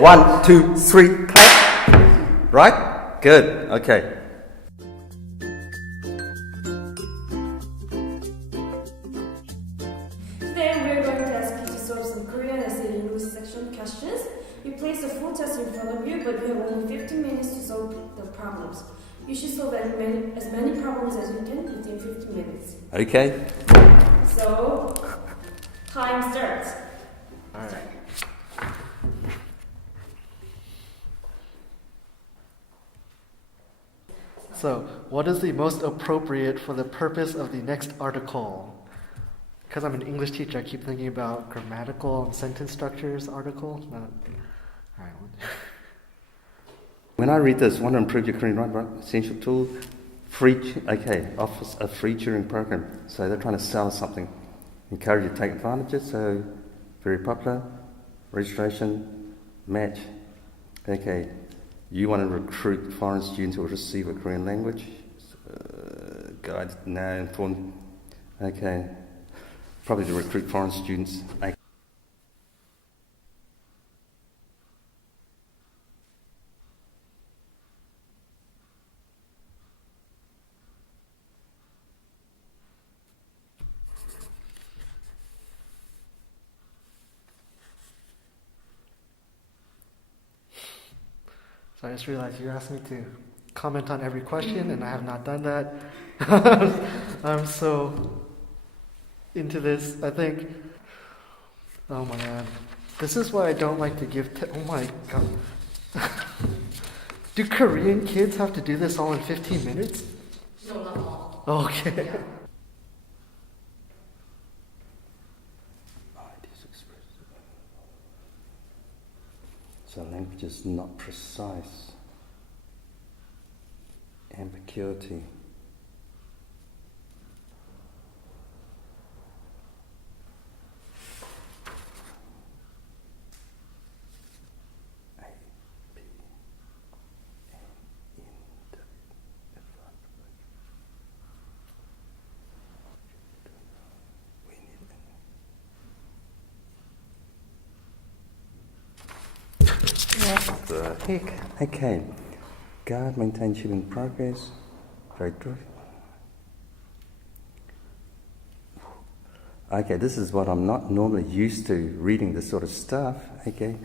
1, 2, 3, clap. Right? Good. Okay. Today we're going to ask you to solve some Korean essay English section questions. You place a full test in front of you, but you have only 15 minutes to solve the problems. You should solve as many problems as you can within 15 minutes. Okay. So, time starts. All right. So, what is the most appropriate for the purpose of the next article? Because I'm an English teacher, I keep thinking about grammatical and sentence structures article. All right. When I read this, want to improve your Korean right? Essential tool, office a free tutoring program. So they're trying to sell something, encourage you to take advantage of it. So very popular, registration, match. Okay, you want to recruit foreign students who will receive a Korean language. Guide now informed. Okay, probably to recruit foreign students. So I just realized you asked me to comment on every question, and I have not done that. I'm so into this. I think, oh my god, this is why I don't like to give. Oh my god, do Korean kids have to do this all in 15 minutes? No, not all. Okay. So language is not precise. Ambiguity. What the heck? Okay. Guard, maintain shipping progress. Very good. Okay, this is what I'm not normally used to reading this sort of stuff. Okay.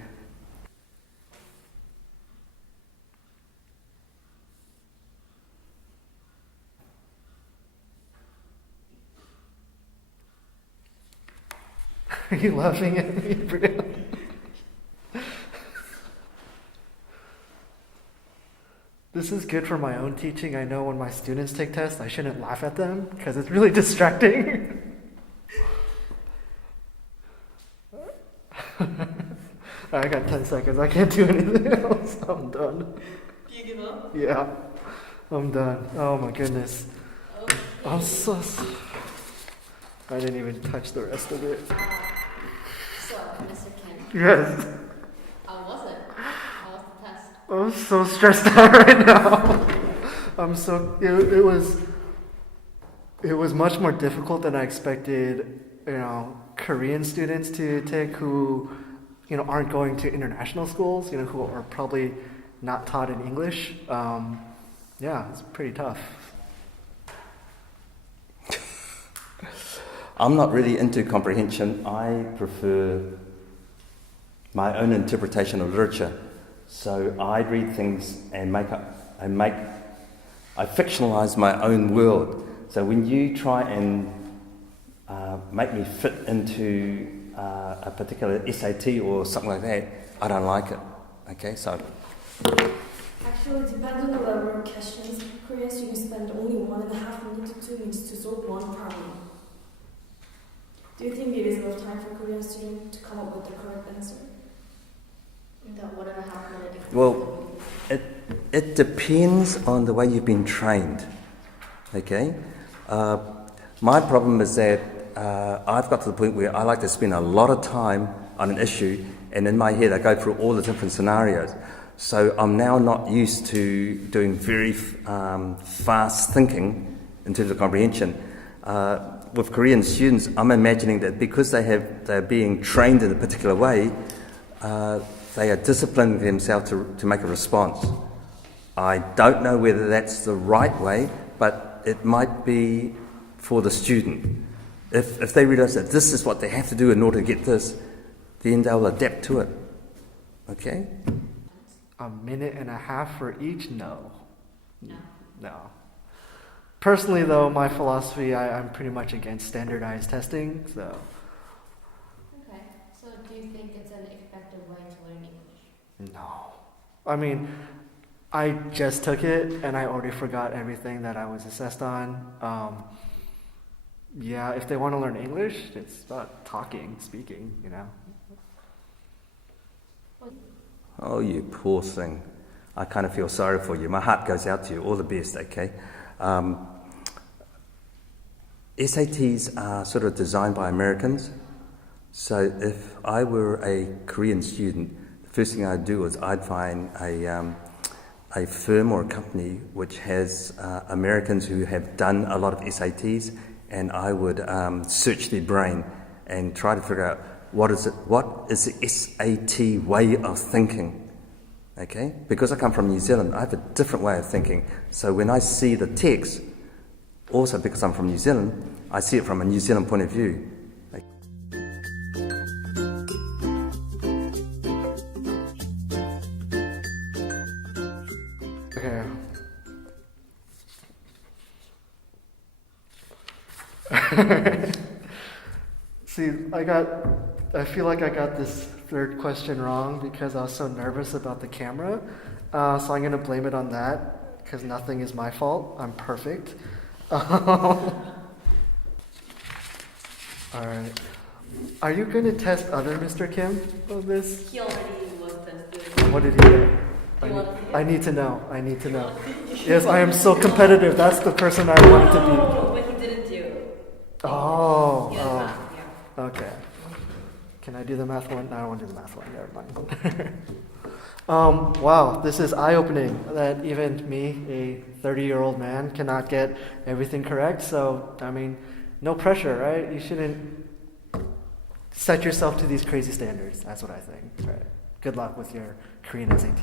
Are you laughing at me, Brian? This is good for my own teaching. I know when my students take tests, I shouldn't laugh at them because it's really distracting. I got 10 seconds. I can't do anything else. I'm done. Do you give up? Yeah, I'm done. Oh my goodness. Okay. I'm so. I didn't even touch the rest of it. So, Mr. Ken, Yes. how was it? How was the test? I'm so stressed out right now. It was much more difficult than I expected, Korean students to take who, aren't going to international schools, who are probably not taught in English. It's pretty tough. I'm not really into comprehension. I prefer my own interpretation of literature. So I read things and I fictionalize my own world. So when you try and make me fit into a particular SAT or something like that, I don't like it. Okay, so. Actually, depending on the level of questions, Korean students spend only 1.5 minutes to 2 minutes to solve one problem. Do you think it is enough time for Korean students to come up with the correct answer? The 1.5 minute. Well, it depends on the way you've been trained. Okay? My problem is that I've got to the point where I like to spend a lot of time on an issue, and in my head I go through all the different scenarios. So I'm now not used to doing very fast thinking in terms of comprehension. With Korean students, I'm imagining that because they're being trained in a particular way, they are disciplining themselves to make a response. I don't know whether that's the right way, but it might be for the student. If they realize that this is what they have to do in order to get this, then they'll adapt to it. Okay? A minute and a half for each? No. No. No. Personally, though, my philosophy, I'm pretty much against standardized testing, so. Okay. So do you think it's an effective way to learn English? No. I mean, I just took it and I already forgot everything that I was assessed on. Yeah, if they want to learn English, it's about talking, speaking, you know. Oh, you poor thing. I kind of feel sorry for you. My heart goes out to you. All the best, okay? SATs are sort of designed by Americans. So if I were a Korean student, the first thing I'd do is I'd find a firm or a company which has Americans who have done a lot of SATs, and I would search their brain and try to figure out what is the SAT way of thinking, okay? Because I come from New Zealand, I have a different way of thinking. So when I see the text, also because I'm from New Zealand, I see it from a New Zealand point of view. Okay. See, I feel like I got this third question wrong because I was so nervous about the camera. So I'm going to blame it on that because nothing is my fault. I'm perfect. All right. Are you going to test other Mr. Kim on this? He already was tested. What did he get? I You need to know. I need to know. Yes, I am so competitive. That's the person I wanted to be. Oh, but he didn't do. Oh. He has Oh. math, yeah. Okay. Can I do the math one? No, I don't want to do the math one. Never mind. Wow, this is eye-opening that even me, a 30-year-old man, cannot get everything correct. So, I mean, no pressure, right? You shouldn't set yourself to these crazy standards. That's what I think. Right. Good luck with your Korean SAT.